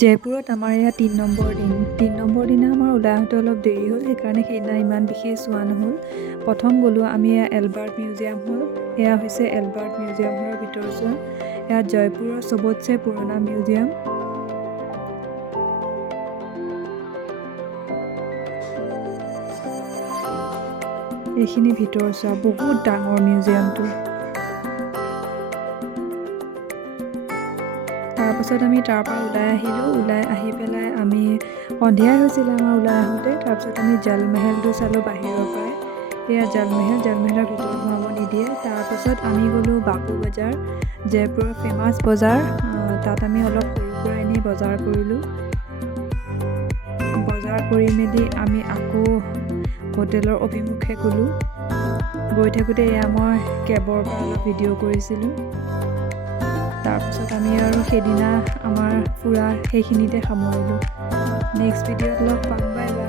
জয়পুৰত আমাৰ এয়া ৩ নম্বৰ দিন। ৩ নম্বৰ দিনা আমাৰ ওলাই আহোঁতে অলপ দেৰি হ'ল, সেইকাৰণে সেইদিনা ইমান বিশেষ চোৱা নহ'ল। প্ৰথম গ'লোঁ আমি এয়া এলবাৰ্ট মিউজিয়াম হল। এয়া হৈছে এলবাৰ্ট মিউজিয়ামৰ ভিতৰচোৱা। এয়া জয়পুৰৰ চবতছে পুৰণা মিউজিয়াম। এইখিনি ভিতৰচোৱা, বহুত ডাঙৰ মিউজিয়ামটো। তাৰপাছত আমি তাৰপৰা ওলাই আহিলোঁ। ওলাই আহি পেলাই আমি সন্ধিয়াই হৈছিলে আমাৰ ওলাই আহোঁতে। তাৰপিছত আমি জলমহলটো চালোঁ বাহিৰৰ পৰাই। এয়া জলমহলৰ ভিতৰত সোমাব নিদিয়ে। তাৰপাছত আমি গ'লোঁ বাপু বজাৰ, জয়পুৰৰ ফেমাছ বজাৰ। তাত আমি অলপ সৰু সুৰা এনেই বজাৰ কৰিলোঁ। বজাৰ কৰি মেলি আমি আকৌ হোটেলৰ অভিমুখে গ'লোঁ। গৈ থাকোঁতে এয়া মই কেবৰ পৰা অলপ ভিডিঅ' কৰিছিলোঁ। তাৰপিছত আমি আৰু সেইদিনা আমাৰ ফুৰা সেইখিনিতে সামৰিলোঁ। নেক্সট ভিডিঅ'ত লগ পাম, বাই বাই।